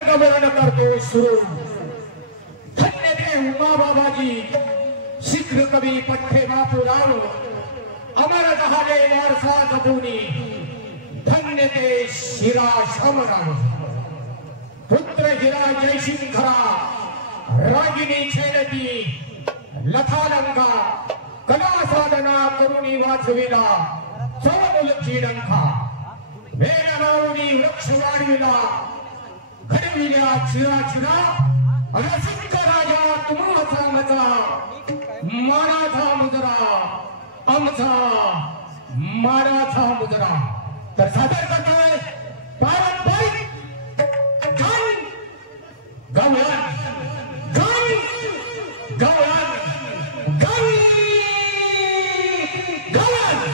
गमन करतो सुरू धन्य ते उमा बाबाजी शीघ्र कवी पठ्ठे बापूराव अमर झाले वारसा जपुनी धन्य ते शिरा शामराव पुत्र हिरा जयसिंखरा रागिनी छेडती लथालंका कला साधना करुणी वाचविला चौमुलची डंका वेदनावनी वृक्ष वाढविला घडविल्या चिरा चिरा रसिक राजा तुम्हाचा मजा मानाचा मुजरा आमचा मानाचा मुजरा तर सादर करताय पारंपरिक गान गवळण गान गवळण गान गवळण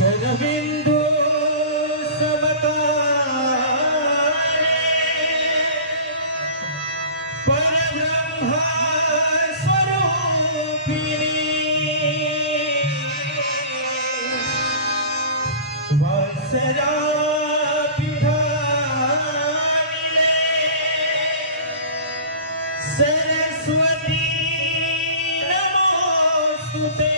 शरबिंदु समता परब्रह्म स्वरूपिणी वत्सरा पीठानिले सरस्वती नमोस्तुते।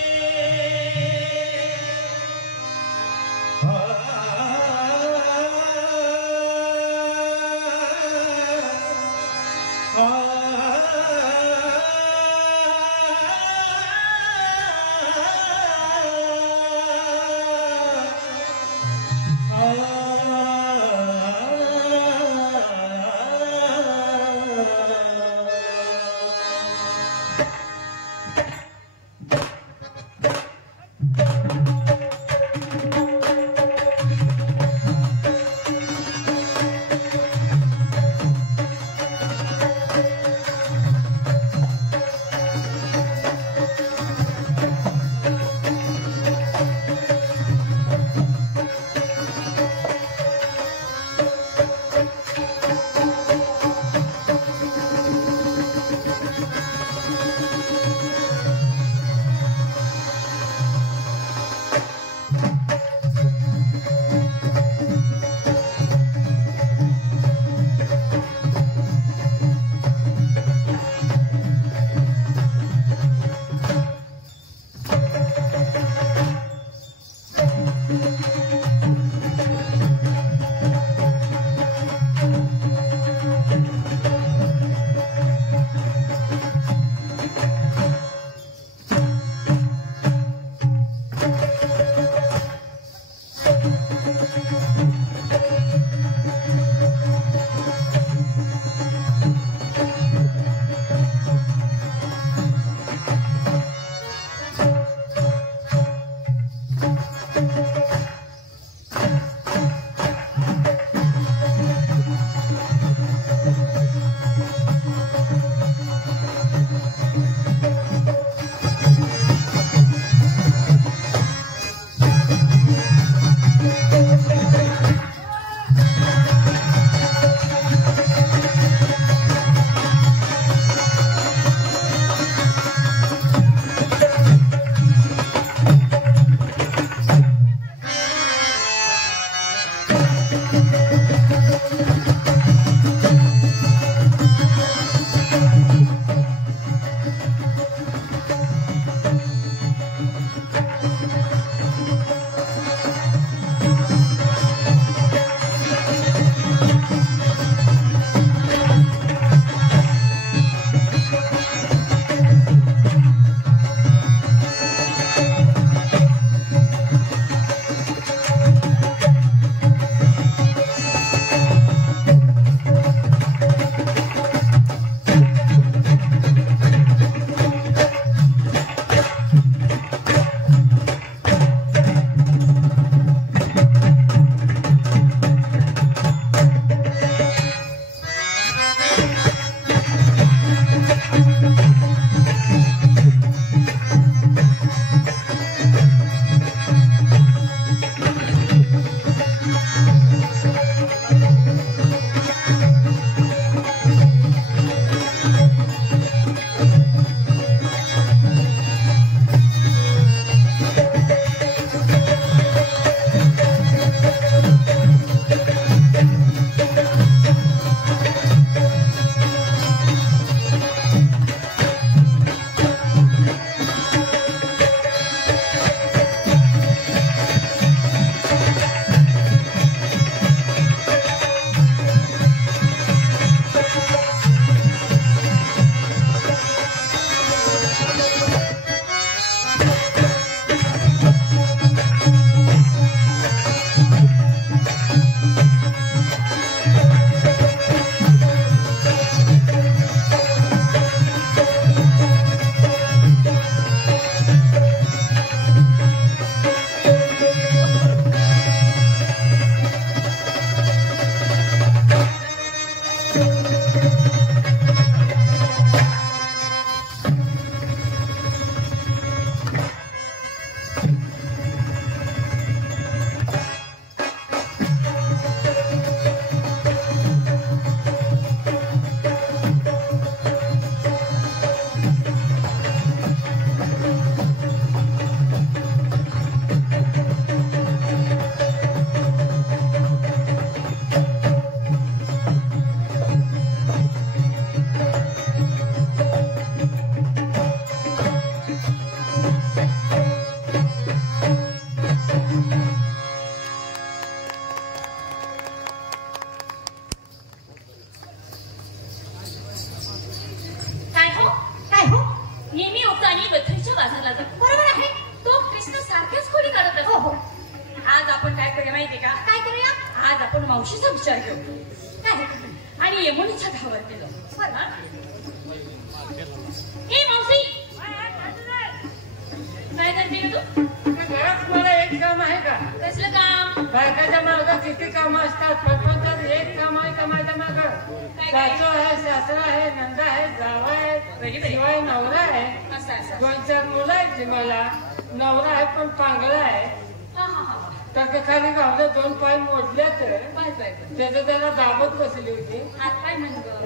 मावशीचा विचार घेऊ आणि यमुनेच्या धावर गेलो. हे मावशी काय करते तू? घरात मला एक काम आहे का? कसलं काम? बायकाच्या मागं किती काम असतात, पण एक काम आहे का माझ्या मागं? सासू आहे, सासरा आहे, नंदा आहे, जावा आहे, शिवाय नवरा आहे. 2-4 मुलं आहेत जी मला. नवरा आहे पण पांगळा आहे. त्याच्या खाली गावले 2 पाय मोडले तर त्याचं त्याला दाबत बसली होती.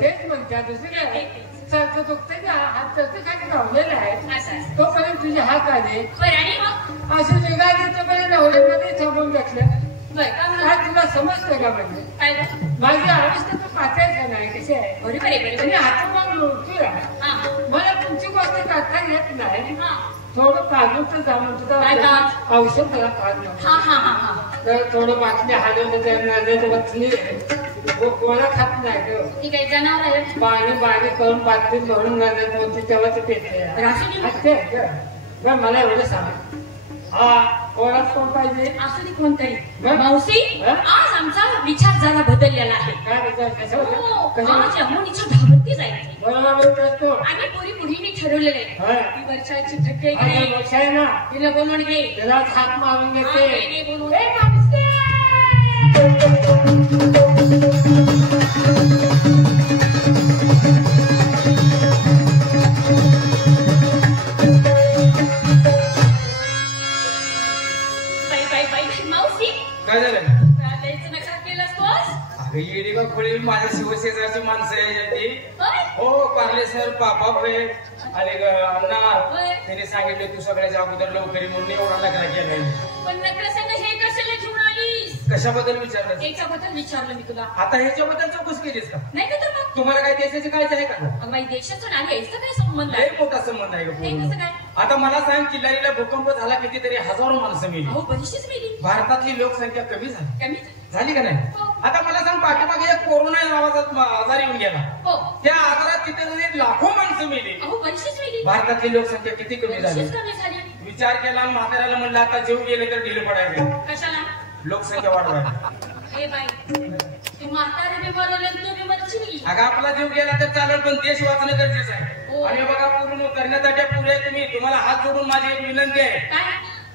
तेच म्हणत्या दुसरी सारखं दुखते का हात त्याचं खाली गावलेला आहे. तोपर्यंत तुझे हात आले असे निघाले तोपर्यंत नवऱ्यामध्ये थांबून बसल्या. काय तुला समजतं का? म्हणजे माझी अवस्था तर पाचायचं नाही कशी आहे आणि हातावर लोटतोय. मला तुमची गोष्ट करता येत नाही. थोडं काढून तर जा म्हणतो औषध त्याला काढलं तर थोडं बाटल्या हलवलं त्या बसली कोणा खात नाही. पाणी बारीक करून बाटलीत भरून नजर मोती तेव्हा ते पेटते. मला एवढं सांग कोणाच कोण पाहिजे असू दे कोणतरी. मावशी आज आमचा विचार जरा बदललेला आहे. काय विचार? आज यमुनेच्या धावती जायचं. बरोबर आम्ही पुरीने ठरवलेलं आहे. ती वर्षाची थट्टे आहे ना तिला बोलवून घे. त्याला हात मारून घेते. मावशी काय झालं? द्यायचं नका केलंस तू आज? अगं येडी का खोली माझ्या शिवशेजारची माणसं आहे. हो पार्ले सर पापा भय आणि अण्णा त्यांनी सांगितलं तू सगळ्याच्या अगोदर लवकर ये म्हणून एवढा नकरा केलाय. पण नकरा संग हे कशाला घेऊन आलीस? कशाबद्दल विचारलं? याच्याबद्दल विचारलं मी तुला. आता ह्याच्याबद्दल चौकशी केलीस का? नाही का? तर मग तुम्हाला काय देशाची काळजी आहे का? बाई देशाचं नाही यायचं काय संबंध आहे? मोठा संबंध आहे कसं काय? आता मला सांग किल्लारीला भूकंप झाला कितीतरी हजारो माणसं मेली. हो बरीचशीच मेली. भारतातली लोकसंख्या कमी झाली झाली का नाही? आता मला सांग पाठीमागे एक कोरोना नावाचा आजार येऊन गेला. त्या आजारात तिथे लाखो माणसं मेली. भारतातली लोकसंख्या किती कमी झाली. विचार केला म्हाताऱ्याला म्हणलं आता जेव गेले तर ढिलं पडायचं. कशाला? लोकसंख्या वाढवायला. हे बाई तू म्हातारे बी मरवले तू बी मरशील. अगं आपला जीव गेला तर चालेल पण देश वाचणं गरजेचं आहे. आणि बघा पूर्ण करण्यासाठी पुरे तुम्हाला हात जोडून माझी एक विनंती आहे.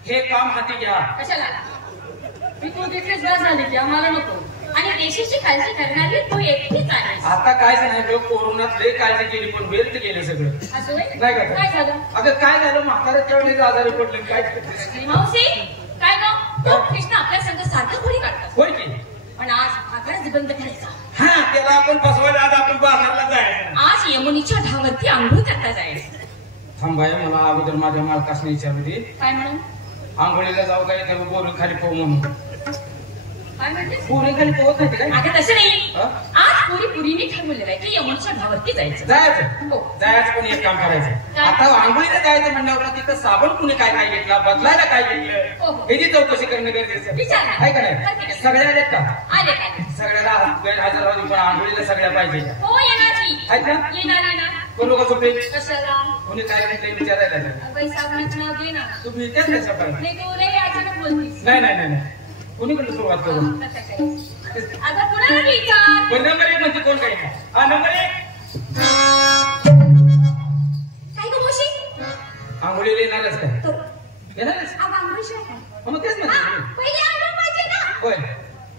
हे काम हाती घ्या. कशाला? मी तू तिथेच बस झाली की आम्हाला नको. आणि देशाची काळजी करणारी तू एकटीच आहे. आता काय नाही कोरोनात लय काळजी केली पण बेल्ट गेले सगळं. असं नाही का? काय झालं? अगं काय झालं म्हाताऱ्याच्या वेळेस आजारी पडले काय करते मावशी? काय तो कृष्ण आपल्या संग सारखं खोडी काढतात. होय की? पण आज भाकरच बंद करायचा. हा त्याला आपण फसवायला आज आपण बाजारला जायचं. आज यमुनेच्या धावरती आंघोळ करता जायचं. थांबाय मला अगोदर माझ्या मालकासने विचारली काय म्हणून? आंघोळीला जाऊ काय तर बोरून खाली पोह म्हणून. काय म्हणते? बोरून खाली पोहत नाही काय? अगं तसं नाही. आज पुरीने ठरवलेलं आहे की यमुनेच्या धावरती जायचं. जायचं पण एक काम करायचं. आता आंघोळीला जायचं म्हणल्यावर तिथं साबण कुणी काय काय घेतला बदलायला काय घेतलं ह्याची चौकशी करणं गरजेचं आहे का नाही? सगळ्या आलेत का? आले सगळ्याला गैरहजर राहू पण आंघोळीला सगळ्या पाहिजे. हो येणार आहेत ना? येणार कोण लोक सुटे कशाला? कोणी काय घेतलं विचारायला तुम्ही विचार नाही सकाळ. नाही कुणीकडे सुरुवात करू? नंबर 1 म्हणजे कोण काय? नंबर 1 काय गो मावशी? आंघोळीला येणारच काय? येणारच मग तेच म्हणते. होय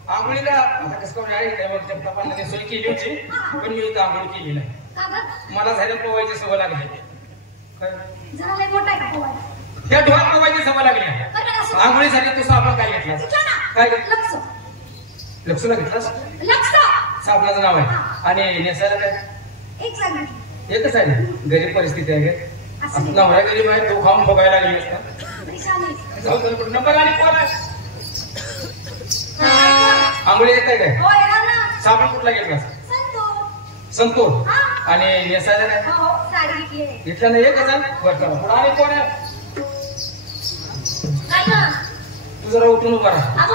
आंघोळीला आता कसं काय मग जगतापांना सोय केली होती पण मी आंघोळ केली नाही. मला झाल्या पोवायची सवय लागली. त्या ढोळात पोवायची सवय लागली. आंघोळीसाठी तू साबण काय घेतलास? काय लक्ष्ला घेतलास? साबणाचं नाव आहे. आणि नेसायला काय? एकच आहे. गरीब परिस्थिती आहे. नवरा गरीब आहे. तो खाऊन बघायला लागली असता नंबर. आणि कोण आहे आंघोळी येत आहे काय? साबण कुठला घेतलास? संतूर. आणि नेसायला काय घेतला नाही? एकच आहे. बरं. आणि कोण आहे? तू जरा उठून उभा राहा.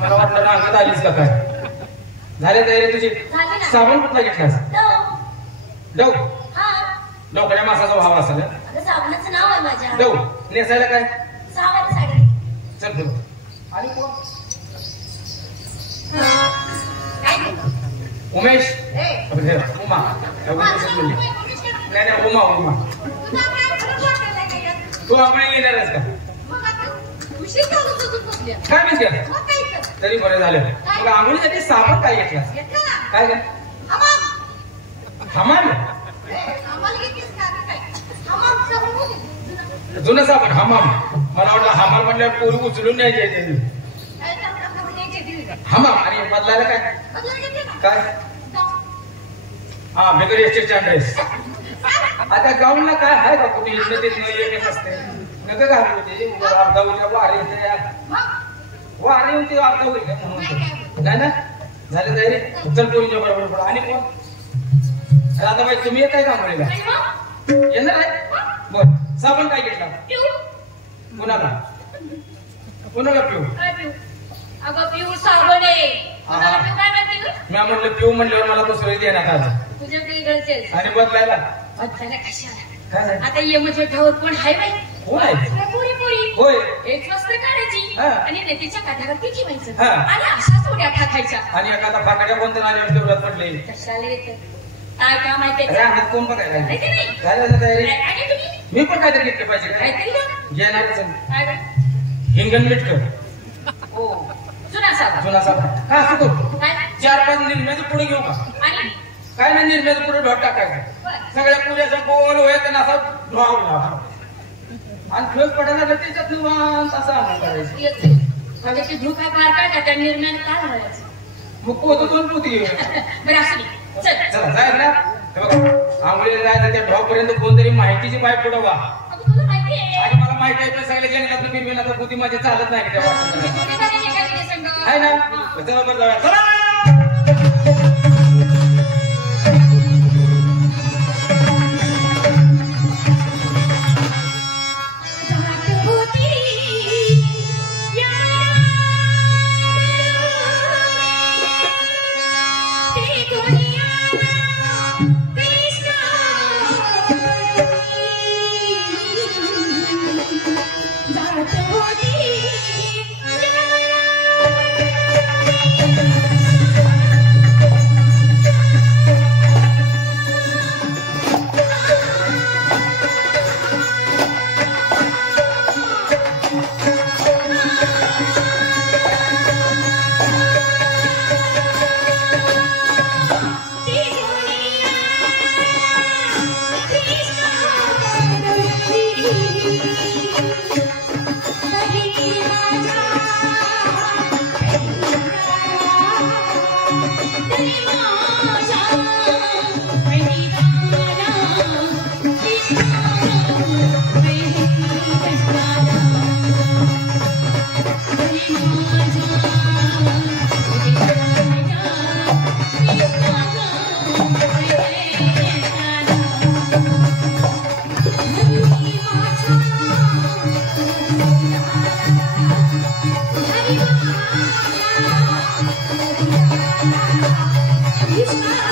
मला वाटलं अंगात आलीच का काय? झाले तयारी तुझी? साबण कुठला घेतलास? डव. डोकड्या मासाचा भाव असेल. डव. नेसायला काय? चल पुढे. आणि कोण? उमेश. उमा. नाही उमा. उमा तू आंघोळी येणारच का? काय माहिती? तरी बरं झालं. मग आंघोळीसाठी साबण काय घेतलास? काय घ्या? हमाल. जुनं साबण हमाम. मला वाटलं हमाल म्हटल्यावर पोरी उचलून न्यायची. हमाम. आणि बदलायला काय? काय? हा बेकर एस्टेटचा ड्रेस. आता गाऊनला काय आहे का? कुठे इथलं ते येत असते. नका घालू होते. अर्धा होईल वारी होते. वारी होती अर्धा होईल का म्हणून नाही ना. झाले तयारी. चल पोरीच्या बरोबर पडा. आणि कोण? आता बाई तुम्ही येत आहे का मुलीला? येणार आहे. बर. साबण काय घेतला? कुणाला? कुणाला पिऊ? अगं पिऊ साबण आहे. मी म्हणलं पिऊ म्हणल्यावर मला दुसरी देण्यात आलं. तुझ्याकडे इकडचे आणि बदलायला कशाला? आता ये म्हणजे ठाऊर कोण हाय बाई? कोण आहे? पुरी होय. एक वस्त्र काढायची आणि नदीच्या काठावरती ठेवायचं हा. आणि अशाच उड्या टाकायच्या. आणि एखादा फाकड्या कोणत्या आल्यावर तेवढ्यात पडले. कशाला येतं? काय काम आहे त्याचं? राहण्यात कोण बघायला नाही की नाही? झालं तयारी. आणि तुम्ही मी पण काहीतरी घेतलं पाहिजे. काहीतरी घ्या. घेणारच. काय गं? हिंगण मीठ कर. हो जुना साबण. जुना साबण का असं करू? काय? 4-5 निर्म्याचं पुढे घेऊ का? आणि काय नाही निर्म्याचं पुढे ढोट टाकायचं. सगळ्या पुऱ्याचा गोल व्हायचं ना असं ढोळा आणि फेस पडायला तर त्याच्यात निवांत असं आम्हाला करायचं. म्हणजे ती धुका पार काय त्या निर्म्याने काय म्हणायचं? मग पोत दोन पोती घेऊ. बरं असं नाही. चल चला जायचं ना. हे बघा आंघोळीला जायचं त्या ढॉपर्यंत कोणतरी माहितीची पाय पुढवा. तुला माहिती आहे. आणि मला माहिती आहे तर सगळ्या जंगलात बिरविला तर बुद्धी माझी चालत नाही त्या वाटत आहे ना. चला बरं जाऊया. चला. Krishna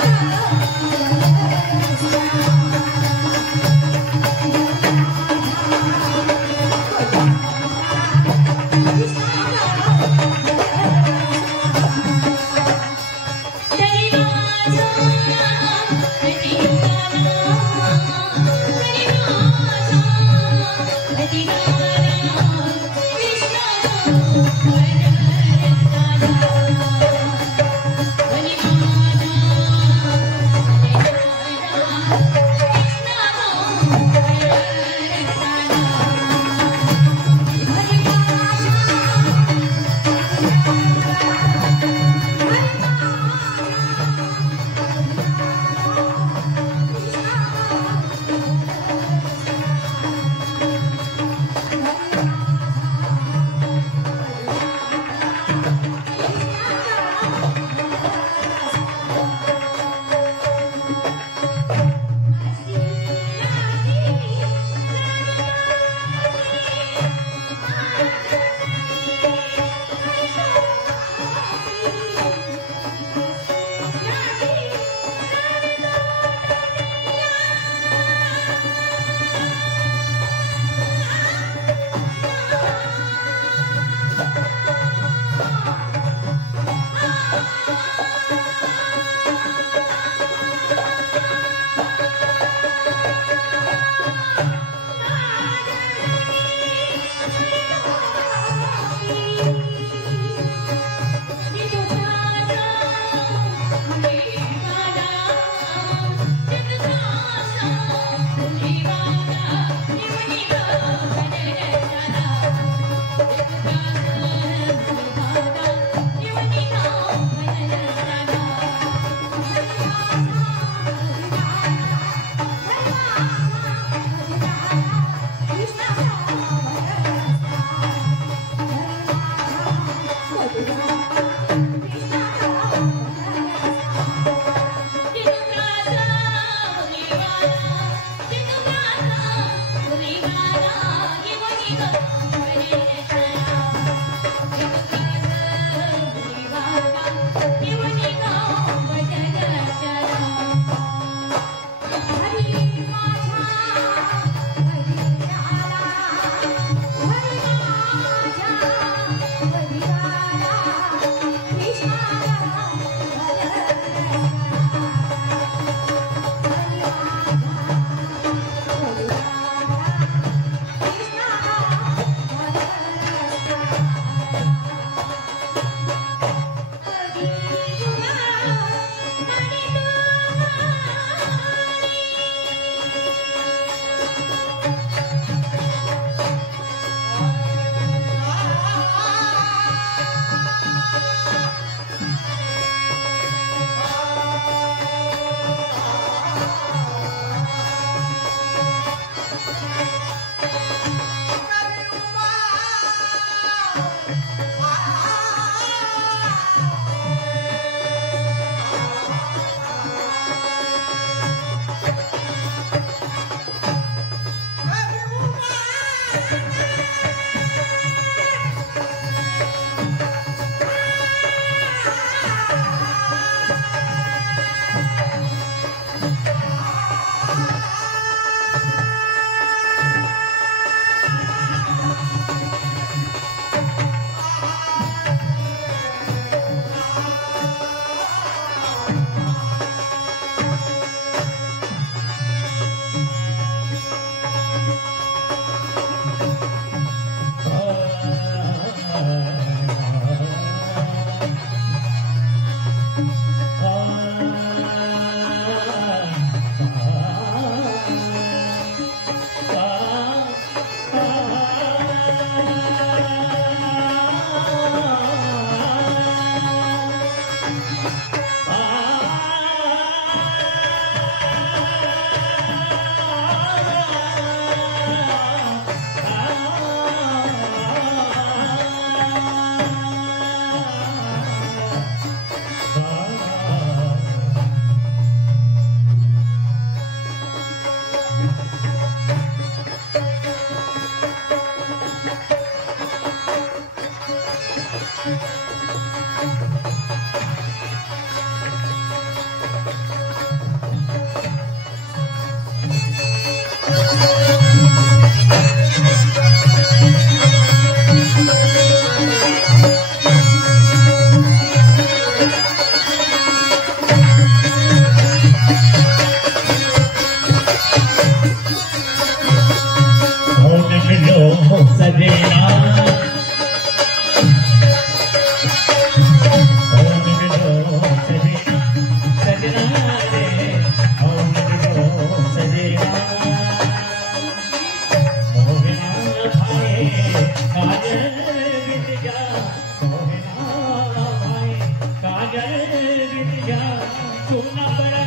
पड़ा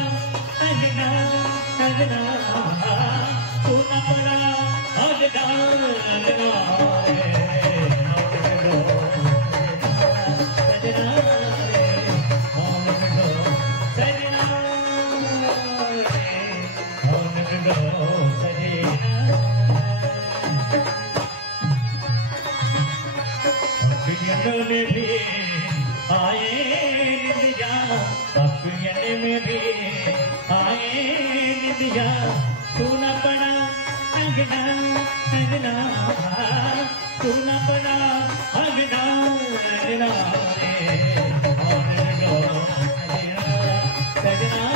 अंगना अंगना सुना पड़ा अंगना अंगना में भी आए निंदिया अपने में भी आए निंदिया सुना पड़ा अंगना अंगना सुना पड़ा अंगना अंगना सजना सजना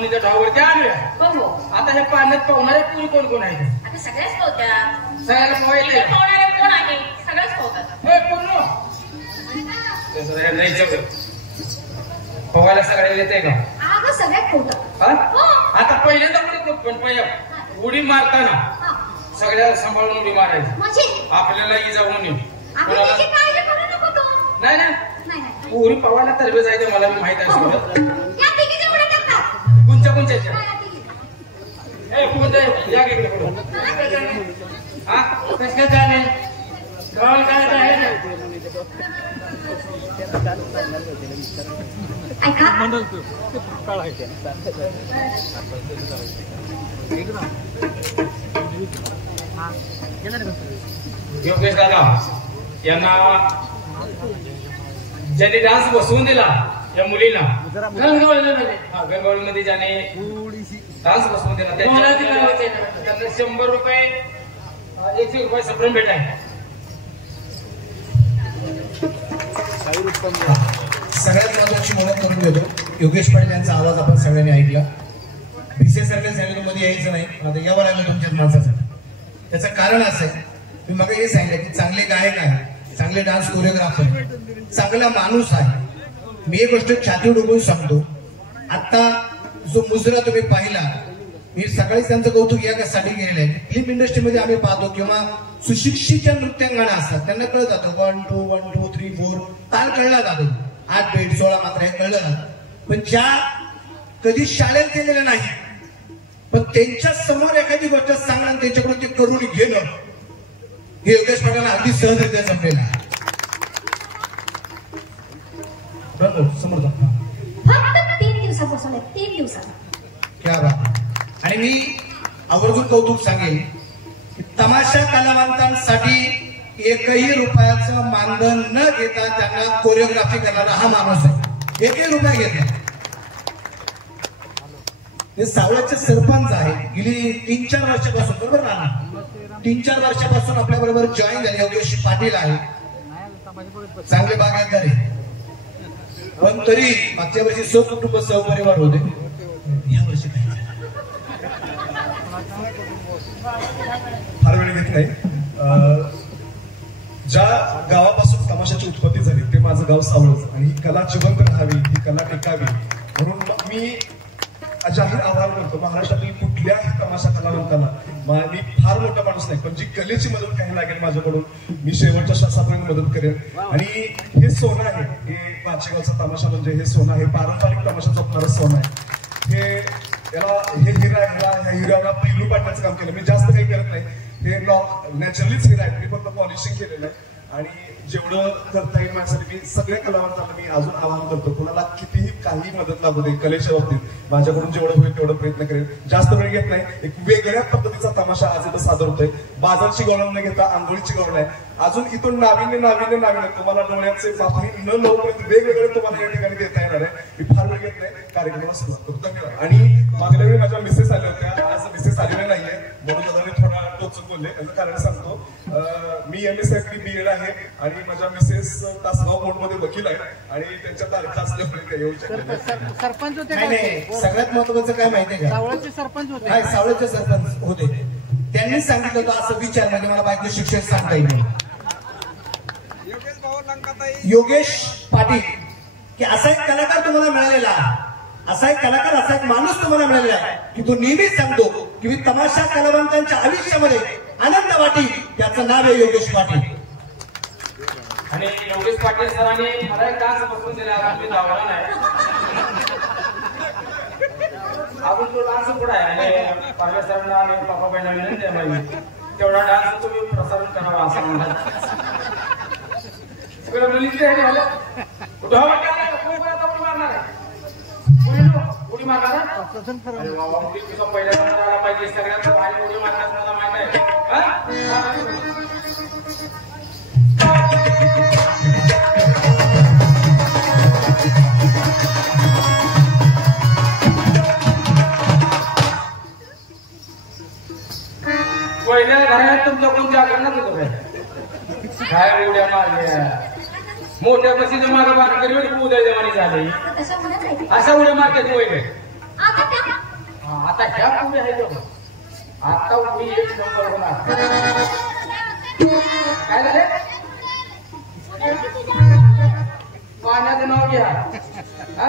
मुलीच्या ढाववरती आलोय. आता हे पाण्यात पावणारे पुरी कोण कोण आहे? आता सगळ्याच पोहत्या. सगळ्याला पोहायचे. पोहणारे कोण आहे? सगळ्याच पोहतात. हे कोण पोहायला सगळ्या येते का? अगं सगळ्यात पोहतात. आता पहिल्यांदा पण पहिल्या उडी मारताना सगळ्या सांभाळून उडी मारायची. आपल्याला इजा होऊन येईल. नाही नाही उडी पवायला तरबे जायचं मला माहित आहे सगळं. कोणत्या कोणत्याच्या या गेले कसं काय चालेल गवळ काय आहे योगेश दादा यांना ज्यांनी डान्स बसवून दिला या मुलीला गंगवळीमध्ये ज्याने डान्स बसवून दिला त्यांना 100 रुपये 100 रुपये सप्रण भेट आहे. सगळ्यात महत्वाची ओळख करून देतो. योगेश पाटील यांचा आवाज आपण सगळ्यांनी ऐकला. भिसे सर्कल मध्ये यायचं नाही, आता यावं लागलं तुमच्याच माणसासाठी. त्याचं कारण असं आहे, मी मग हे सांगितलं की चांगले गायक आहे, चांगले डान्स कोरिओग्राफर, चांगला माणूस आहे. मी एक गोष्ट छाती डोकून सांगतो, आता जो मुजरा तुम्ही पाहिला, मी सकाळीच त्यांचं कौतुक यासाठी केलेलं आहे. फिल्म इंडस्ट्रीमध्ये आम्ही पाहतो किंवा सुशिक्षित ज्या नृत्यांगणा असतात त्यांना कळत जातं 1 2 1 2 3 4 ताल कळला जातो, 8 बेट 16 मात्र हे कळलं जातं. पण ज्या कधी शाळेत गेलेल्या नाही पण त्यांच्या समोर एखादी गोष्ट सांगणं आणि त्यांच्याकडून ते करून घेणं हे योगेश पाटलांना अगदी सहजरित्या जमलेलं आहे. समोर फक्त 3 दिवसापासून 3 दिवसात क्या बात. आणि मी आवर्जून कौतुक सांगेल की तमाशा कलावंतांसाठी 1ही रुपयाचं मानधन न घेता त्यांना कोरिओग्राफी करणारा हा माणूस आहे. 1ही रुपया घेत नाही. हे सावळ्याचे सरपंच आहे, गेली 3-4 वर्षापासून, बरोबर ना, 3-4 वर्षापासून आपल्या बरोबर जॉईन झाले. योगेश पाटील आहे, चांगले बागायतदार आहे, पण तरी मागच्या वर्षी सहकुटुंब सहपरिवार होते. या वर्षी फार वेळ घेत नाही. ज्या गावापासून तमाशाची उत्पत्ती झाली ते माझं गाव सावळच, आणि ही कला जिवंत राहावी, ही कला टिकावी म्हणून मी जाहीर आवाहन करतो महाराष्ट्रातील कुठल्याही तमाशा कलावंतांना. मी फार मोठा माणूस नाही, पण जी कलेची मदत काही लागेल माझ्याकडून मी शेवटच्या श्वासापर्यंत मदत करेन. आणि हे सोनं आहे, हे पाचेगावचा तमाशा म्हणजे हे सोनं आहे, पारंपरिक तमाशा जपणारं सोनं आहे. हे हिरा ह्या हिऱ्याला पैलू पाडण्याचं काम केलं. मी जास्त काही करत नाही, हे नॅचरलीच हिरा आहे, मी फक्त पॉलिशिंग केलेलं आहे. आणि जेवढं करता येईल माझ्यासाठी मी सगळ्या कलावंतांना मी अजून आवाहन करतो, कुणाला कितीही काही मदत लागू दे कलेच्या बाबतीत माझ्याकडून जेवढं होईल तेवढं प्रयत्न करेन. जास्त वेळ घेत नाही. एक वेगळ्या पद्धतीचा तमाशा आज इथं सादर होतोय. बाजारची गवळण न घेता आंघोळीची गवळण आहे. अजून इथून नाविन्य तुम्हाला डोळ्याचे पापणी न लवकर वेगवेगळे तुम्हाला या ठिकाणी देता येणार आहे. मी फार वेळ घेत नाही, कार्यक्रमाला सुरुवात करतो. धन्यवाद. आणि मागल्या वेळी माझ्या मिसेस आल्या होत्या, आज मिसेस आलेल्या नाहीये म्हणून दादा थोडा टोचून बोलले. त्याचं कारण सांगतो, मी MSc BEd आहे आणि माझ्या मिसेस तासगाव कोर्टमध्ये वकील आहेत आणि त्यांच्या तारखा असल्यामुळे येऊ शकले. सरपंच होते. सगळ्यात महत्वाचं काय माहितीये का, सावळचे सरपंच होते. काय सावळचे सरपंच होते. त्यांनी सांगितलं होतं असं विचार म्हणजे मला बायको शिक्षण सांगता येईल. योगेश पाटील की असा एक कलाकार तुम्हाला मिळालेला आहे, असा एक कलाकार, असा एक माणूस तुम्हाला मिळालेला आहे की तो नेहमीच सांगतो की मी तमाशा कलावंतांच्या आयुष्यामध्ये आनंद वाटी, त्याचं नाव आहे योगेश पाटील. आणि योगेश पाटील सरांनी मला एक डान्स बसवून दिला, मी धावला नाही. आपण तो डान्स पुढे आहे आणि पाटील सरांना आणि पापाबाईंना विनंती आहे माझी, तेवढा डान्स तुम्ही प्रसारण करावा असं म्हणतात. सगळं मुलींचे हे झालं उडी मारणार पहिल्या पाहिजे. सगळ्यात भारी उडी मारण्यास मला माहित आहे. पहिल्या घरात तुमच्या कोण जागरणाच होतो काय उड्या मारल्या, मोठ्या बसीच्या मागे बारकरी उदय देवानी झाली, अशा उड्या मारतात वगैरे. आता ह्या पुढे आहे बघ, आता उडी एक नंबर होणार. काय झाले? पाण्याचं नाव घ्या. हा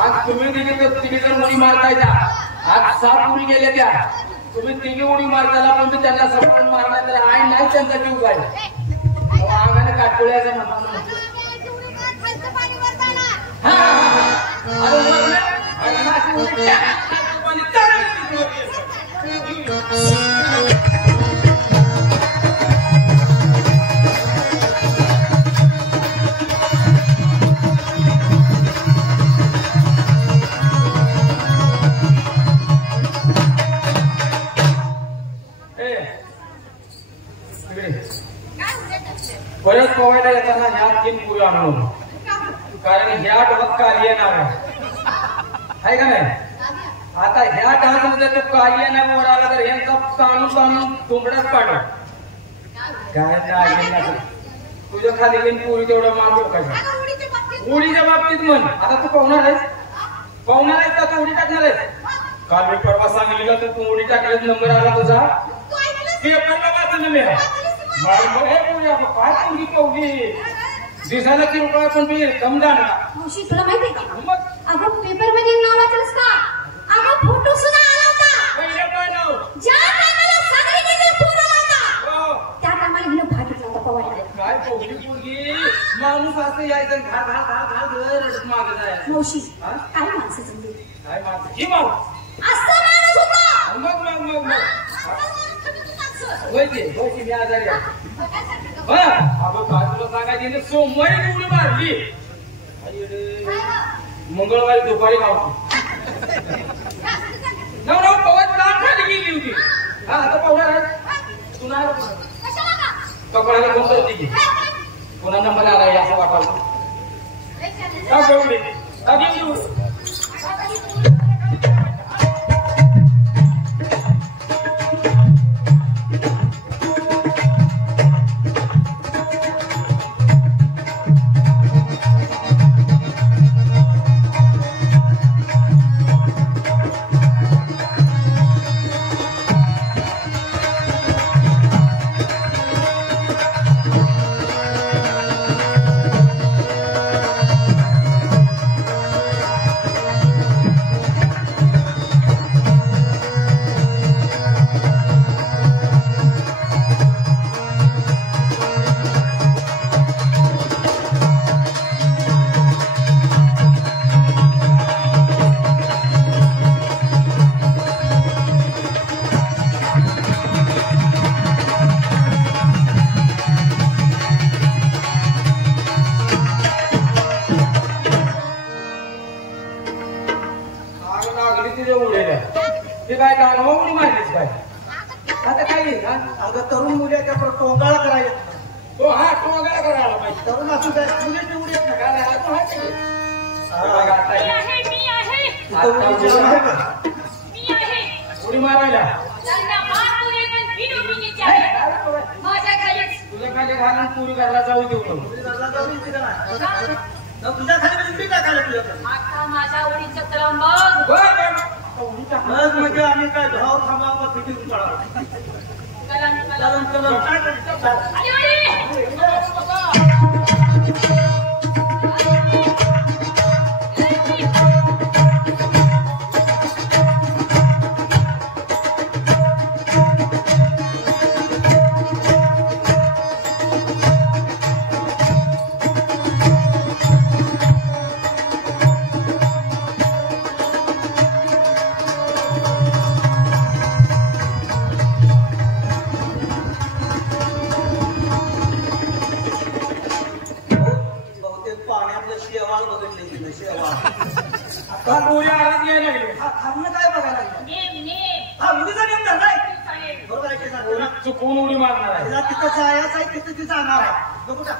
आज तुम्ही तिघी जर उडी मारतायचा, आज 7 उडी गेल्या त्या, तुम्ही तिघी उडी मारताना पण तुम्ही त्यांना समोरून मारणार तर आई नाही त्यांचा जीव जाईल. अंगाने काटकोळ्याचं म्हणतो. परत पोहायला येताना ह्या 3 पुरी आणून, कारण ह्या डोहात काली येणार आहे का नाही. आता ह्या डहामध्ये तो काली येणार वर आला तर यांचा ताणून तुंबडाच पाडवा. काय नाही तुझ्या खाली येऊन पुरी तेवढा मान डोकायचा. उडीच्या बाबतीत म्हण, आता तू पाहुणार आहेस का तू उडी टाकणार आहेस? काल मी परवा सांगितलं तर तू उडी टाकल्यास नंबर आला तुझा पेपरला वाचलं मी. काय पुरी पावली दिसायला ती रुपये पण मी कम जाणार. मावशी तुला माहितीये का, अगं पेपर मध्ये नाव वाचलंस का? अगं फोटो सुद्धा आला होता. ज्या टायमाला सांगलीमध्ये पूर आला होता त्या टायमाला हिनं भाग घेतला होता पवायला. काय पावली पोरगी, माणूस असं यायचं घाल रडत मागं जायचं. मावशी काय माणसं जमली, काय माणसं ही माणूस असं माणूस होता. मग होयची मी आजारी आहे. अगं काय तुला सांगायची, सोमवारी उडी मारली, मंगळवारी दुपारी गावती पवत खाली गेली होती. हा आता पाहुणार आहे तू नाही कपड्याला कोण करते की कोणा नंबर आलाय असं वाटावं. काय गाणं उडी मारलीच काय आता काय नाही. अगं तरुण मुली टोंगाळा करायला. हो हा टोंगाळा करायला पाहिजे. तरुण असू द्या मुलीची उडी येत उडी मारायला तुझ्या खाली घालून पुरी घरला जाऊ देऊ तुझ्या खाली उडी टाकायला तुझ्या माझ्या उडीचं तर मग म्हणजे आम्ही काय धाव थांबावं किती चुकून उडी मारणार आहे. तिथं जायचं आहे तिथं ती जाणार आहे. बघू टाक.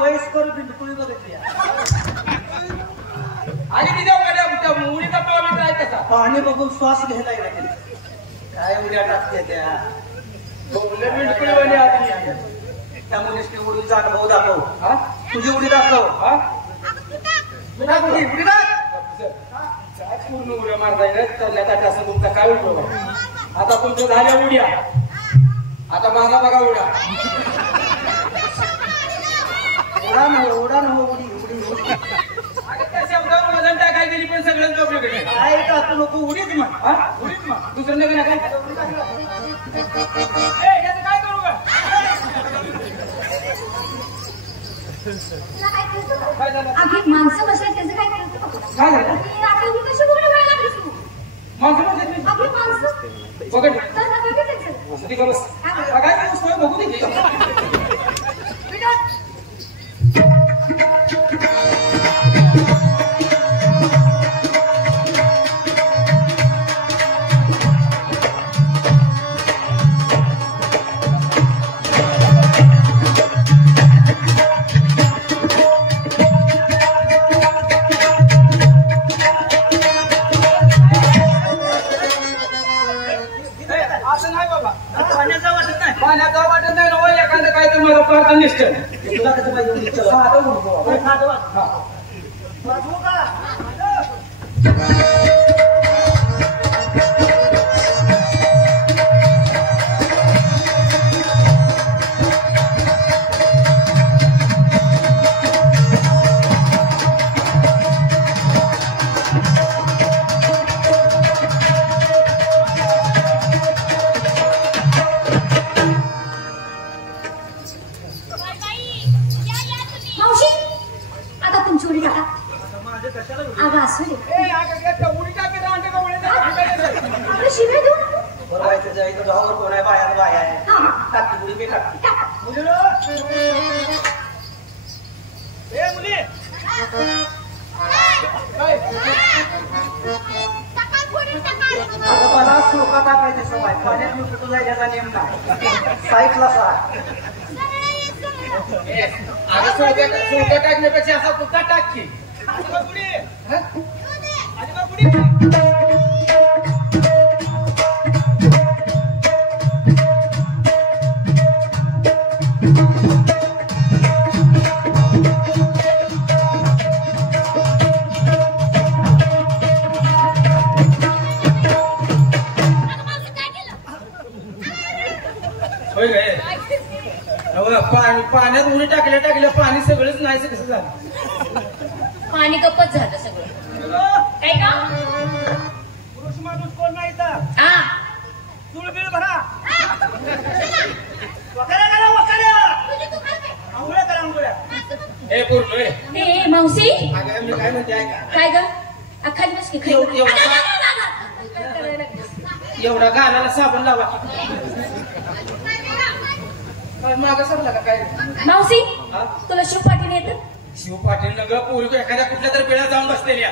वयस्कर बिंडकुळी बघितली आणि तिच्या मुलीचा पाव काय कसा पाणी बघून श्वास घ्यायला येणार तिला. काय उड्या टाकते त्या बिंडकुळीवाली आली. त्या मुलीसनी उडीचा अनुभव दाखव. तुझी उडी दाखव. उडी पूर्ण उड्या मारताय चालल्यात असं तुमचा काय उपयोग आहे. आता तुमच्या झाल्या उड्या, आता माझा बघा उड्या. उडा न उडी उडी उडी. त्या शब्दावर वजन टाकाय गेली पण सगळ्यांचा उपयोग आहे. काय टाकू नको उडीच मग. उडीच मग दुसरं नका काय याचं काय करू का काय झालं आधी माणसं बसल्या त्याचं काय करायचं काय झालं आता मी कशी बोलू व्हायला लागलीस तू माणसं बघितली आपली माणसं बघा तर बघितलं असं ती का बस काय सोय बघू दे पाण्याचा वाटत नाही ना एखादं काय तर मला फार निष्ठ तुला कसं पाहिजे टाकण्यापेक्षा असा कुठला टाकी पाण्यात उडी टाकल्या पाणी सगळंच नाही कसं झालं पाणी गप्पच झालं सगळं काय का पुरुष माणूस कोण नाही तर तुळबिळ भरा आंघोळ्या करा आंघोळ्या हे पूर्ण ए मावशी मी काय म्हणते काय ग अख्खा दिवस की एवढा गालाला साबण लावा माग सरला का काय मावशी तुला शिव पाटील येत शिव पाटील न ग पूर्वी एखाद्या कुठल्या तर पिढ्या जाऊन बसलेल्या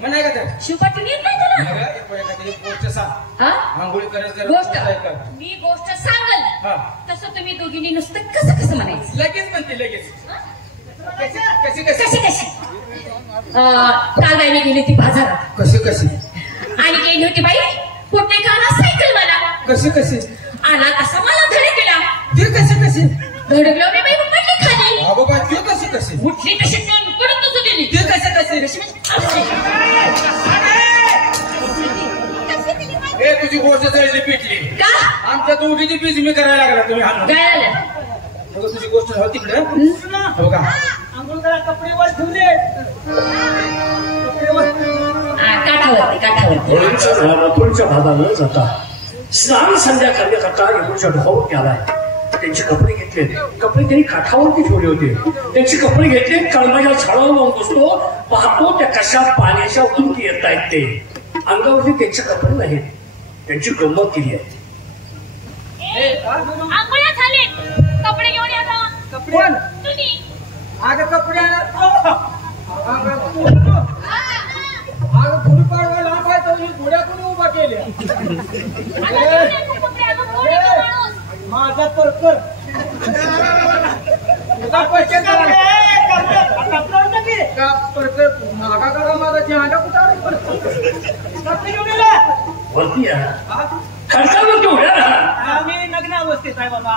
म्हणाय का तर शिव पाटील येत नाही तुला एखादी गोष्ट सांग आंघोळी करत गोष्ट मी गोष्ट सांगल तसं तुम्ही दोघींनी नुसतं कसं कसं म्हणायचं लगेच म्हणते लगेच कशी कशी कशी कशी काल बाईने गेली होती बाजारात कशी कशी आणि गेली होती बाई कुठे खाना सायकल मला कशी कशी आला तसा मला धडकला ते कशी कशी धडकलो मी बाई पडली खाली अगो बा ते कशी कशी उठली तशी पडत कसं गेली ते कशी हे तुझी गोष्ट जळली पिटली का आमच्या दोघीची पीच मी करायला लागला तुम्ही काय आलं तुझी गोष्ट हो तिकडे हो का आंघोळ करा कपडे वर ठेवले काठावर होळीच्या वेळा मथुरच्या भागाला जाता स्नान संध्या करण्याकरता येऊनच्या ढोर केलाय त्यांचे कपडे घेतले, कपडे त्यांनी काठावरती ठेवले होते. त्यांचे कपडे घेतले, कळमाच्या झाडावर जाऊन बसतो, पाहतो त्या कशा पाण्याच्या उंची येत आहेत. ते अंगावरती त्यांचे कपडे नाहीत. त्यांची गंमत केली आहे. कपडे घेऊन या. कपडे अगं कपडे गुढीपाडवा लांब आहे तर घोड्या कोणी उभा केल्या. माझा परकर मागा करा माझा चहाडा कुठं वरती खर्चावर केवढ्या आम्ही नग्न अवस्थेत आहे बाबा.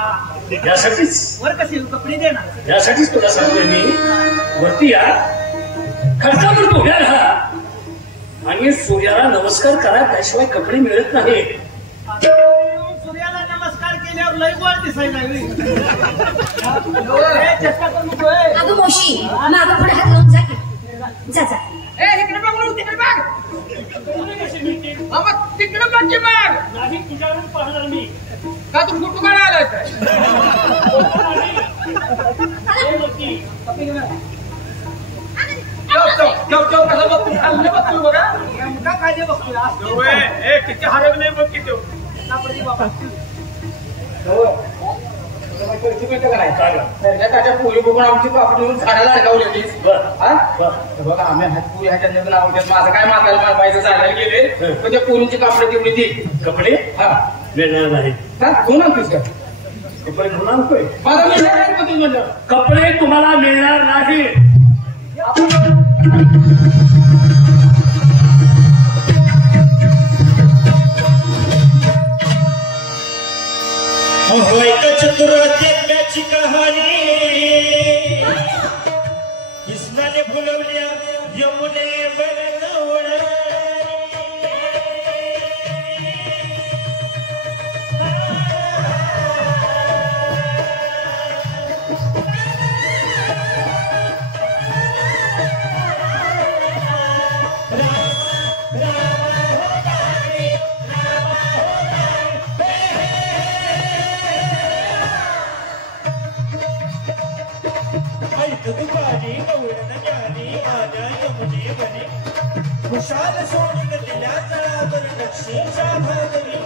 यासाठीच वर कसे कपडे दे ना. यासाठीच तुला सांगतोय मी, वरती या, खर्चावर केवढ्या राहा आणि सूर्याला नमस्कार करा, त्याशिवाय कपडे मिळत नाही. सूर्याला नमस्कार केल्यावर लय गोड दिसायला चेष्टा करू नको. अगं मोशी मागं पुढे हात लावून जा की. जा जा. इकडे बघ, तिकडे बघ, तिकडे बघ की बघ. नाही तुझ्यावरून पाहणार मी. का तू फोटो काढा आलाय कसं बघतो खाल्लं बघतो बघा का काय बघतो किती हरग नाही बघ किती बाबा. त्याच्या पोरी बघून आमची पापडी झाडाला अडकावली होती. बघा आम्ही हातपुरी ह्याच्या नवीन आवडत माझं काय मागायला पाहिजे झाडायला गेले पण त्या पोरींची कापडे तेवढी ती कपडे हा मिळणार नाही. घेऊन आणतोस का कपडे घेऊन आणतोय. मला मिळणार म्हणलं कपडे तुम्हाला मिळणार नाही. चतुर्वेद्याची कहाणी कृष्णाने फुलवल्या यमुने बरगवळ. दुपारी गवळण ज्ञानी आल्या यमुने बने. खुशाल सोडून दिल्या जळावर दक्षिणच्या भागरी.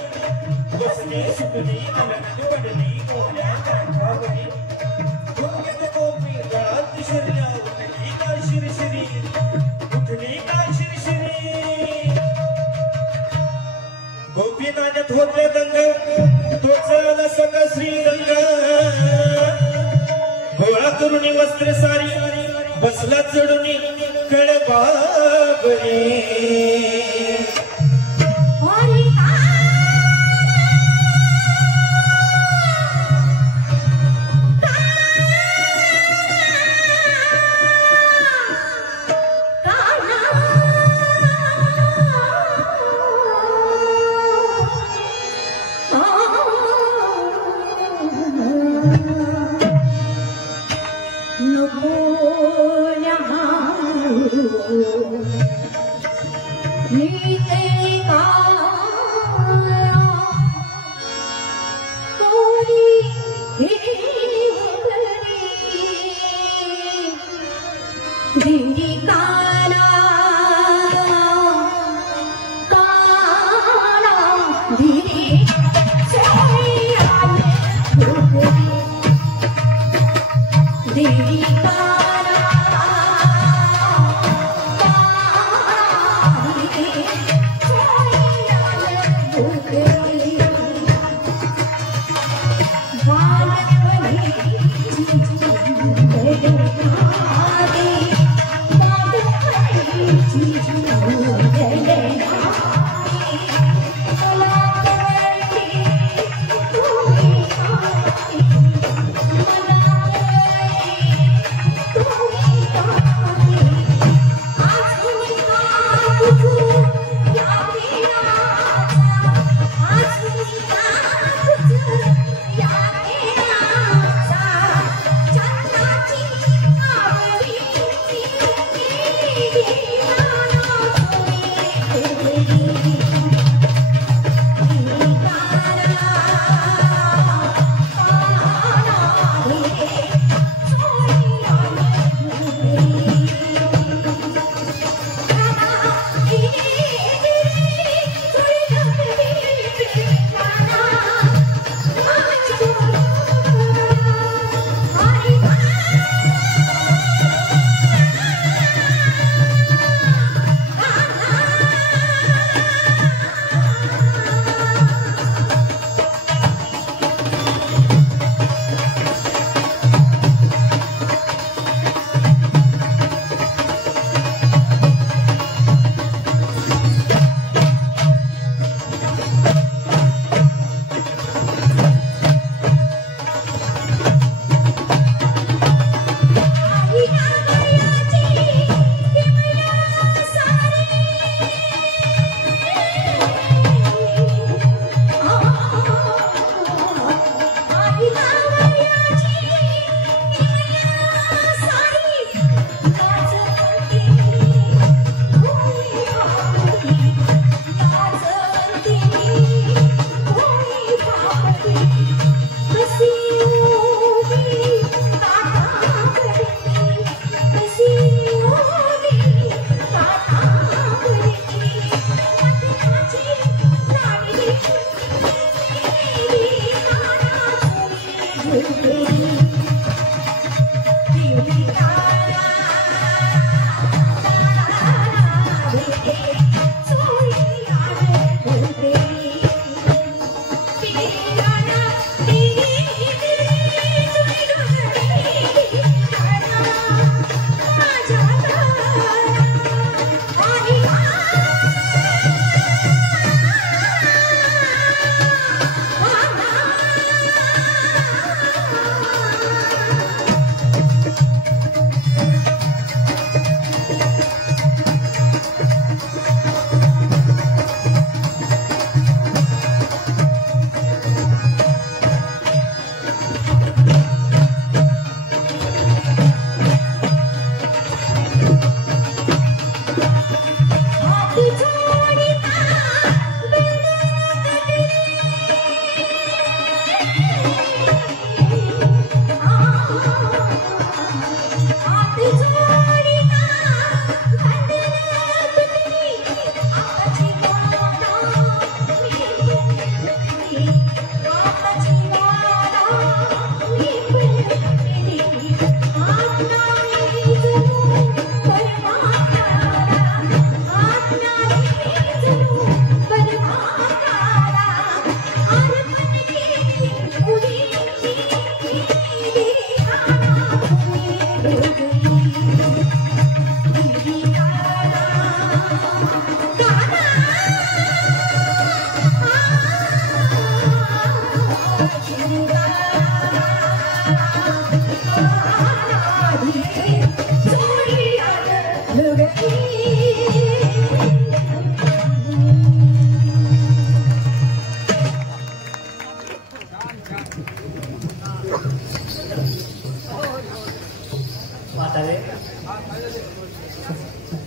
बसले सुटली नलगड पडली गोल्या काठावरी. गुंगीत गोपी गळात शिरल्या उठली का शिरशिरी. उठली का शिरशिरी. गोपी नाण्यात होते दंग तोच आला सका श्रीरंग. गोळा करून वस्त्र सारी बसला चढून कळबाबरी.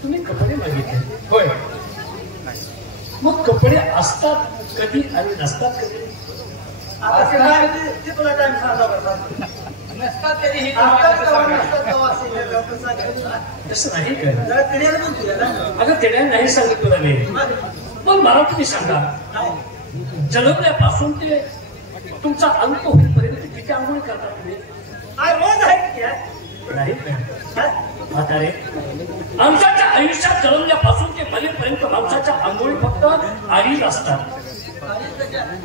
तुम्ही कपडे मागितले होय. मग कपडे असतात कधी आणि नसतात कधी? तुला टाइम सांगा नसतात कधी हे तसं नाही काय अगं तेड्या नाही सांगत तुला मी. पण मला तुम्ही सांगा जन्मल्यापासून ते तुमचा अंत होईपर्यंत किती आंघोळ करता तुम्ही? नाही म्हातारे माणसाच्या आयुष्यात जन्मल्यापासून ते मरेपर्यंत माणसाच्या आंघोळी फक्त अडीच असतात.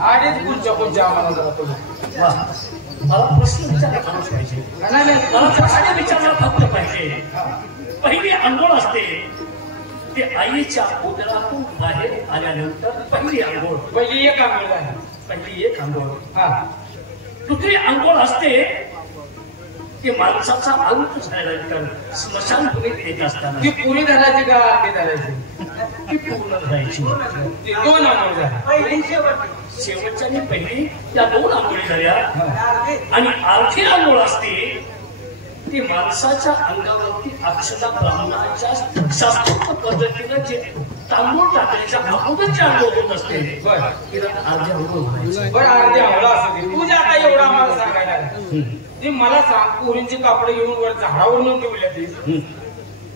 आधीच कोणच्या आम्हाला जरा तुम्ही मला प्रश्न विचारला माणूस पाहिजे. मला प्रश्न विचारला फक्त पाहिजे. पहिली आंघोळ असते ते आईच्या उदरातून बाहेर आल्यानंतर पहिली आंघोळ. पहिली एक आंघोळ आहे. पहिली एक आंघोळ. हा. दुसरी आंघोळ असते ते माणसाचा अंत झाल्यानंतर स्मशानभूमीत येत असताना. ती पुरी धरायची का अर्धी धरायची? ती पूर्ण धरायची. दोन आंघोळ झाल्या. शेवटच्या आणि पहिली त्या दोन आंघोळी झाल्या आणि अर्धी आंघोळ असते ती माणसाच्या अंगावरती अक्षता ब्राह्मणाच्या शास्त्रोक्त पद्धतीनं जे तांदूळ टाकण्याच्या अगोदरची आंघोळ होत असते. अर्धी आंघोळ व्हायची. बरं अर्धी आंघोळ असते. तुझ्या आता एवढा आम्हाला सांगायला ती मला सांग. पोरींची कापडे घेऊन वर झाडावर नेऊन ठेवल्या ती.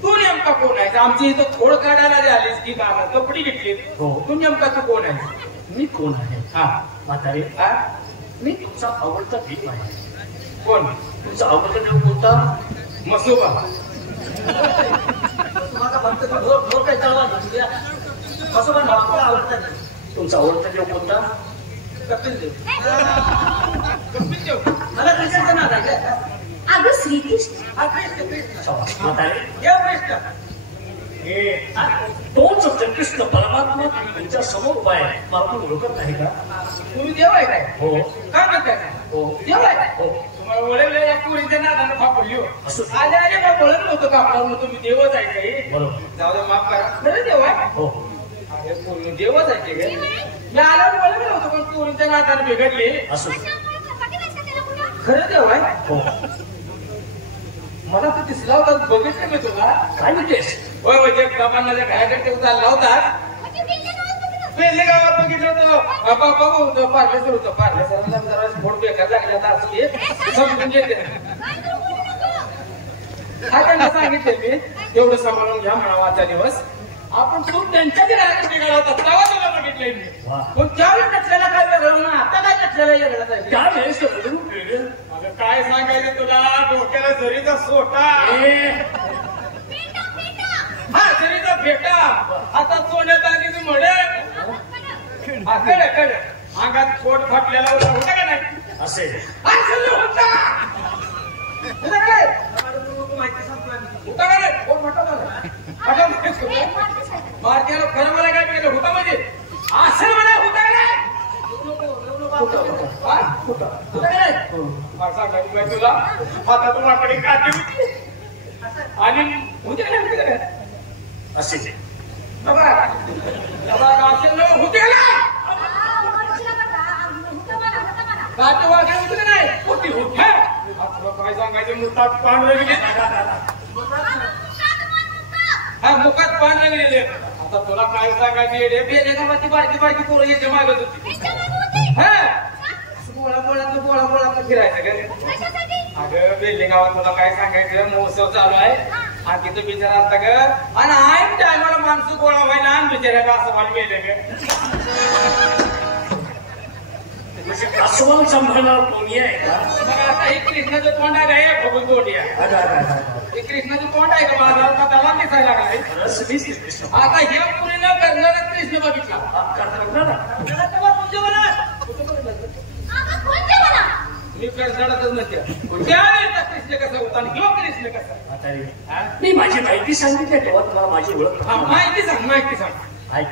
तू नेमका कोण आहे? आमची इथं थोड काढायला आलीस की गाणं कपडे घेतली. तू नेमका तू कोण आहे? मी कोण आहे? हा म्हातारे मी तुमचा आवडता देव आहे. कोण? तुमचा आवडता देव कोणता? मसोबा. तुमचा आवडता देव कोणता? कपिल देव. कपिल देव मला कृष्णाचं नाव आहे. अगं श्रीकृष्ण. म्हातारे तोच श्रीकृष्ण परमात्मा तुमच्या समोर उभा आहे. मला तू ओळखत नाही का? तुम्ही देव आहे काय? हो. काय म्हणताय काय? हो. देव आहे काय? हो. तुम्हाला ओळखलं या पुरीच्या नादानं फापडली हो. असं आले आले मला बोलत नव्हतं का आपल्याला तुम्ही देवच आहे काही? बरोबर. जाऊ दे माफ करा. खरं देव आहे? हो. अरे पूर्ण देवच आहे ते काय? मी आल्यावर बोलत नव्हतं पण पुरीच्या नादानं बिघडले. असं खरं देव आहे? हो. मला तर दिसला होता. बघितलं मी तुला. काय म्हणतेस? होय म्हणजे कमांना घराकडे चालला होता. पेल्ले गावात बघितलं होतं. बाबा होतं पार्लेसर होतं. पार्लेसरला जरा फोड बेकार लागला होता. असं समजून घेते. हा त्यांना सांगितले मी एवढं सांभाळून घ्या म्हणा आजचा दिवस. आपण तू त्यांच्या घराकडे निघाला होता तेव्हा तुला बघितलंय मी. पण त्यावेळी नसलेला काय वेगळं आता काय कशाला येगळत आहे त्यावेळेस बोलून केलं. अगं काय सांगायचं तुला डोक्याला जरीचा सोटा हा जरीचा फेटा हातात सोन्या चांदीचं मडे कड अंगात पोट फाटलेला होता का नाही असे होता माहिती सांगतो होता का नाही पोट मारत्याला खरं मला काय केलं होता म्हणजे असं मला होता का नाही तुला हातातून वाकडे काढली होती आणि होते काय असे होते काटे वाघे होते का नाही होती होती काय सांगायचं मुठात पान लागले हा मुखात पान लागलेले आता तुला काय सांगायचे बेलेगावाची बारकी बारकी पोरं याच्या मागत होती बोळा फिरायचं का अगं बेलेगावात तुला काय सांगायचं महोत्सव चालू आहे आणि तिथं बिचारा आता ग आणि आहे टायमाला माणसं गोळा व्हायला आणि बिचारायला असं मला मेले ग म्हणजे अस्वल सांभाळणार कोणी आहे का मग आता हे कृष्णाचं तोंड आहे का फगून तोंडी आहे हे कृष्णाचं तोंड आहे का माझा आता त्याला दिसायला लागलाय आता ह्या पुरीनं करणारा कृष्ण बघितला मी कर्नाटकच नसते त्यावेळेचा कृष्ण कसा होता आणि ह्यो कृष्ण कसा मी माझी माहिती सांगितली तेव्हा तुम्हाला माझी ओळख हा माहिती सांग ऐक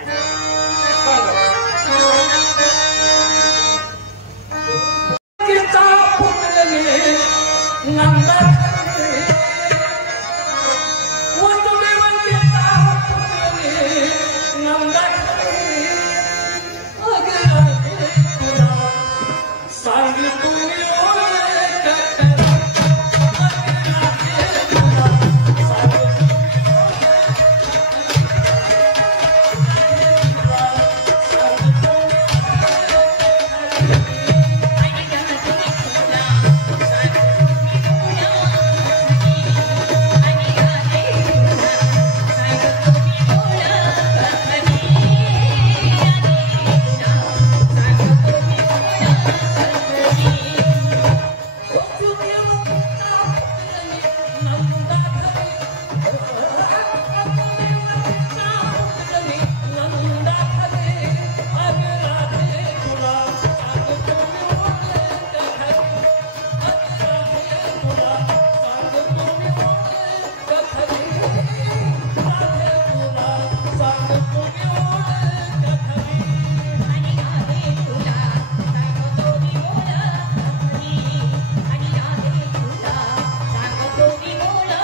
Hola.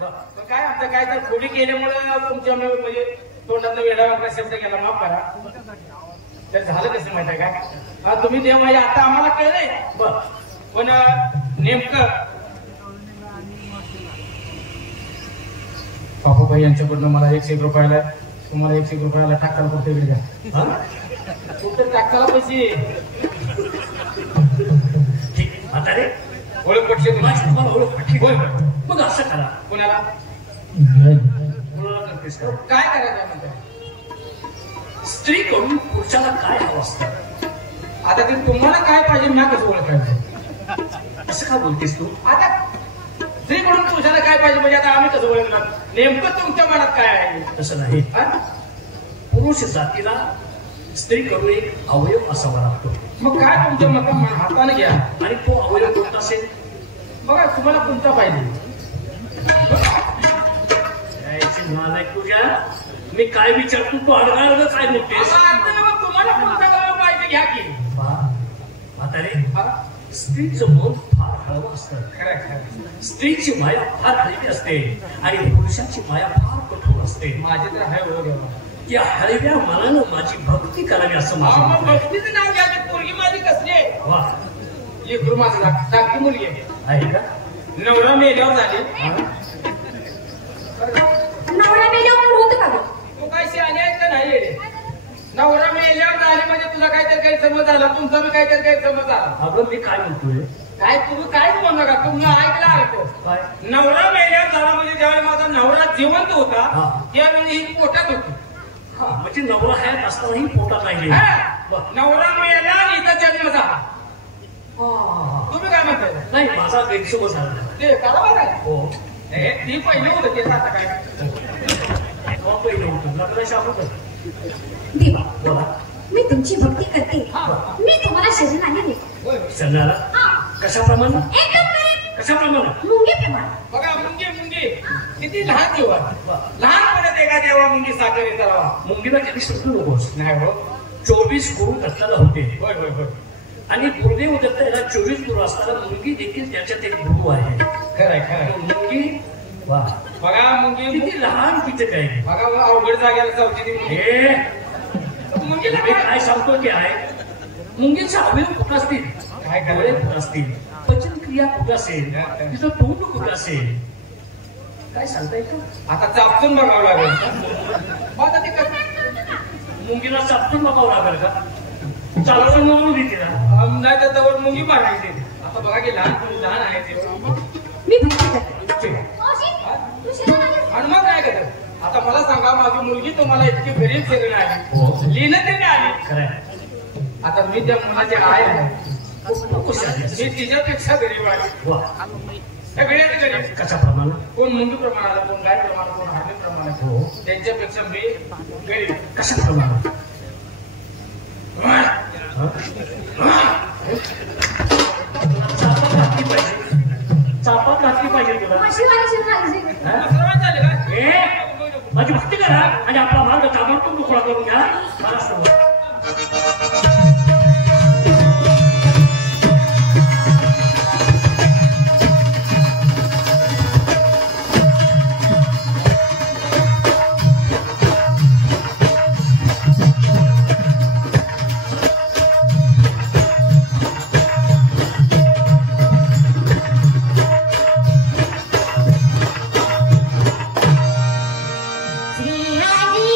पण काय आमचं काय तर खोडी केल्यामुळे तुमच्या म्हणजे तोंडात वेळा वाकडा शब्द केला, माफ करा. तर झालं कसं माहिती आहे काय, तुम्ही देव म्हणजे आता आम्हाला कळलंय बर, पण नेमकं बापूबाई यांच्याकडनं मला 100 रुपयाला, तुम्हाला 100 रुपयाला टाकायला पडते वेळ द्या. कुठं टाकायला पैसे आता रे ओळख पटली तुम्हाला ओळख पटली. होय. मग असं करा, कोणाला कोणाला करतेस का? काय करायचं म्हणतात, स्त्रीकडून पुरुषाला काय हवं असतं. आता ते तुम्हाला काय पाहिजे ना कसं ओळखायचं, असं का बोलतेस तू? आता स्त्रीकडून पुरुषाला काय पाहिजे म्हणजे आता आम्ही कसं ओळखणार, नेमकं तुमच्या मनात काय आहे. तसं नाही, पुरुष जातीला स्त्रीकडून एक अवयव असावा लागतो. मग काय तुमच्या मत हाताने घ्या आणि तो अवयव कोणता असेल बघा, तुम्हाला कोणता पाहिजे. तुझ्या मी काय विचारतो तू अडगाळ काय बोलतेस. तुम्हाला कोणता गाव पाहिजे घ्या की. आता रे स्त्रीचं मन फार हळवं असतं. स्त्रीची माया फार हळवी असते आणि पुरुषाची माया फार कठोर असते. माझे तर हाय ओळख, त्या हळव्या मनानं माझी भक्ती करावी असं माझं. भक्तीचं नाव घ्या, पोरगी माझी कसली आहे. वा, लेकरू माझं धाकटी मुलगी आहे का. नवरा मेल्यावर झाले. नवरा मेल्यावर पण होतं का गं? तू काय शहाणी आहे का नाही रे. नवरा मेल्यावर झाले म्हणजे तुला काहीतरी काही समज आला, तुमचा बी काहीतरी काही समज आला. अगं मी काय म्हणतोय, काय तुम्ही काय म्हणू नका, तुम्हाला ऐकला अर्थ. नवरा मेल्यावर झाला म्हणजे ज्यावेळी माझा नवरा जिवंत होता त्यावेळी ही पोटात होती. म्हणजे नवरा हयात असतानाही पोटात राहिले. नवरा मेला आणि इथं जन्म झाला. तुम्ही काय म्हणताय. नाही, माझा गैरसमज झाला ते बरोबर आहे. हो, ती पहिलं होतं ते आता काय पहिलं होतं लग्नाच्या अगोदर. देवा, बोला. मी तुमची भक्ती करते, मी तुम्हाला शरण आलेले. शरणाला कशाप्रमाणे, एकदम करेक्ट. कशाप्रमाणे, मुंगीप्रमाणे. बघा, मुंगी किती लहान जीवा, लहानपणात एका देवा मुंगी साखर येतावा. मुंगीला कधी समजू नकोस. नाही हो, 24 गुरु दत्ताला होते. होय होय होय. आणि गुरुदेव दत्त याला 24 गुरु असताना मुंगी देखील त्याच्यात एक गुरु आहे. खरंय खरंय. मुंगी वा, बघा मुंगी किती लहान पिचक आहे. बघा अवघड जाग्याला चौथी हे मुंगीला मी काय सांगतो की आहे, मुंगीचे अवयव कुठं असतील, काय डोळे कुठं असतील, पचनक्रिया कुठं असेल, तिचं तोंड कुठं असेल, काय सांगता येतं. आता चापसून बघावं लागेल. आता ते मुंगीला चापसून बघावं लागेल का. चालवून मारून देते ना. नाही तर त्यावर मुंगी मारायची. आता बघा की लहान आहे ते. मी भक्ती करते. तू शरण आलेस. आणि मग काय करत. आता मला सांगा, माझी मुलगी तुम्हाला इतकी गरीब शरीर आली, लिहिणं त्याने आली. खरंय. आता मी त्या मुलाचे आहे, मी तिच्यापेक्षा गरीब आहे. सगळ्यात गरीब. कशाप्रमाणे, कोण मुंगी प्रमाणाला, कोण गाय प्रमाणाला, कोण हानी प्रमाणाला. त्यांच्यापेक्षा मी गरीब. कशाप्रमाणे, चापात घातली पाहिजे तुला. माझी भक्ती करा आणि आपला मार्ग ताबडतोब मोकळा करून घ्या. मला सोबत श्री आदी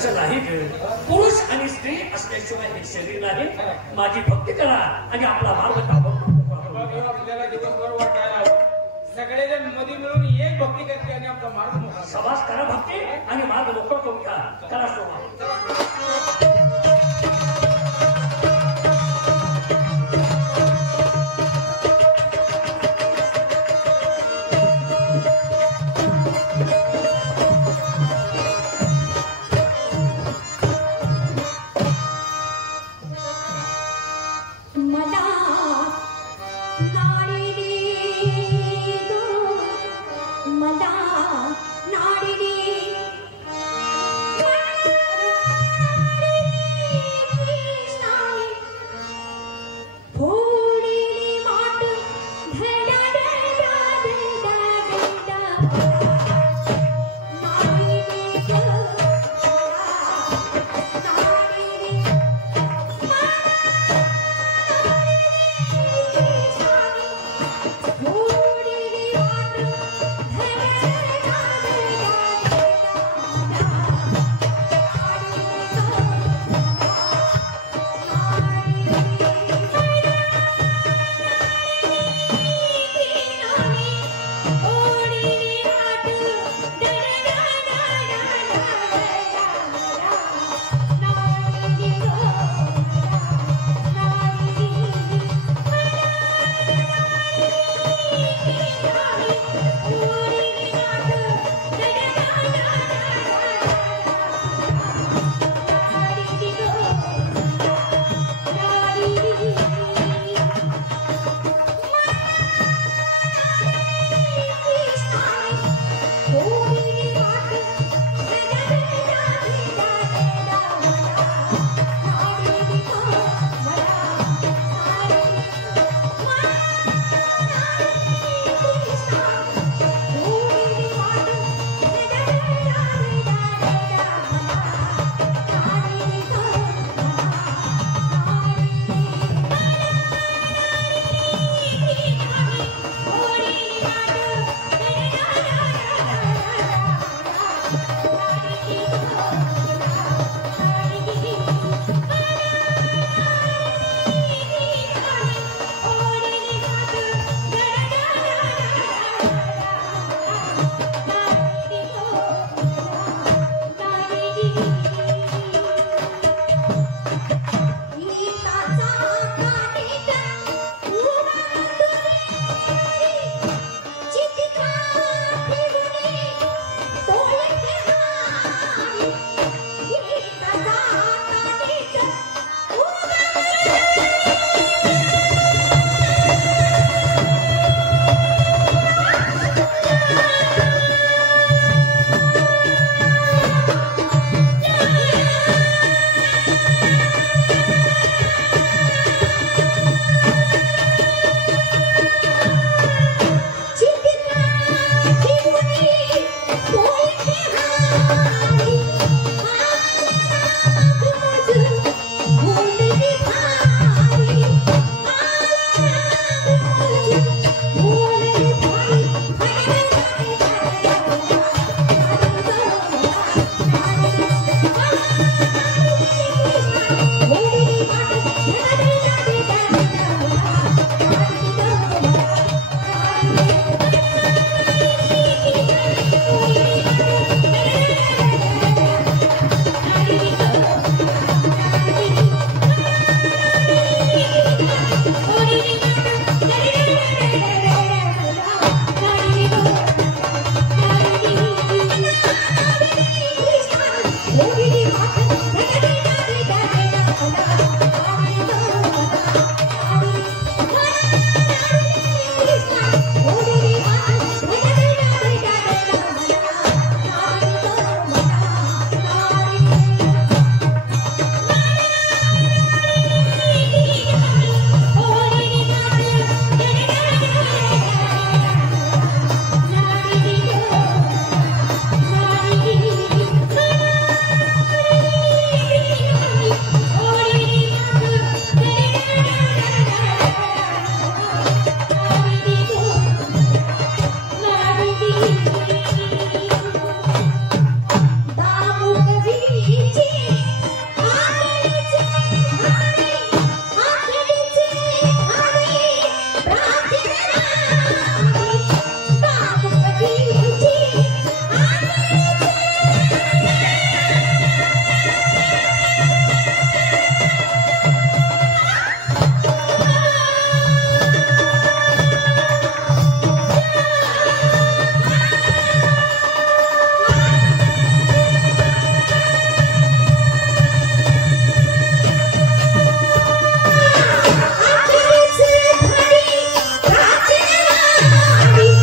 तसं नाही पुरुष आणि स्त्री असल्याशिवाय हे शरीर नाही. माझी भक्ती करा आणि आपला मार्ग आपल्याला दिवसभर वाटायला सगळे जण मध्ये मिळून एक भक्ती करते आणि आपला मार्ग मोकळा. सभास करा भक्ती आणि मार्ग मोकळ करून घ्या. करा शोभा.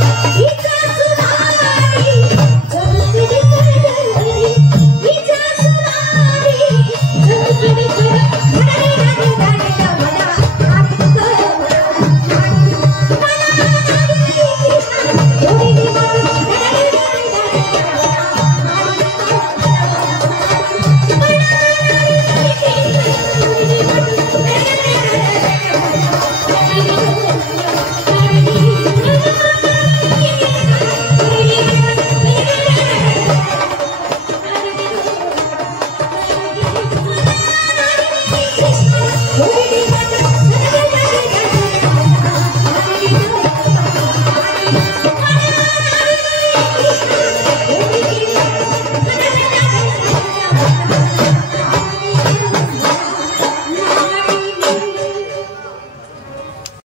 हिचा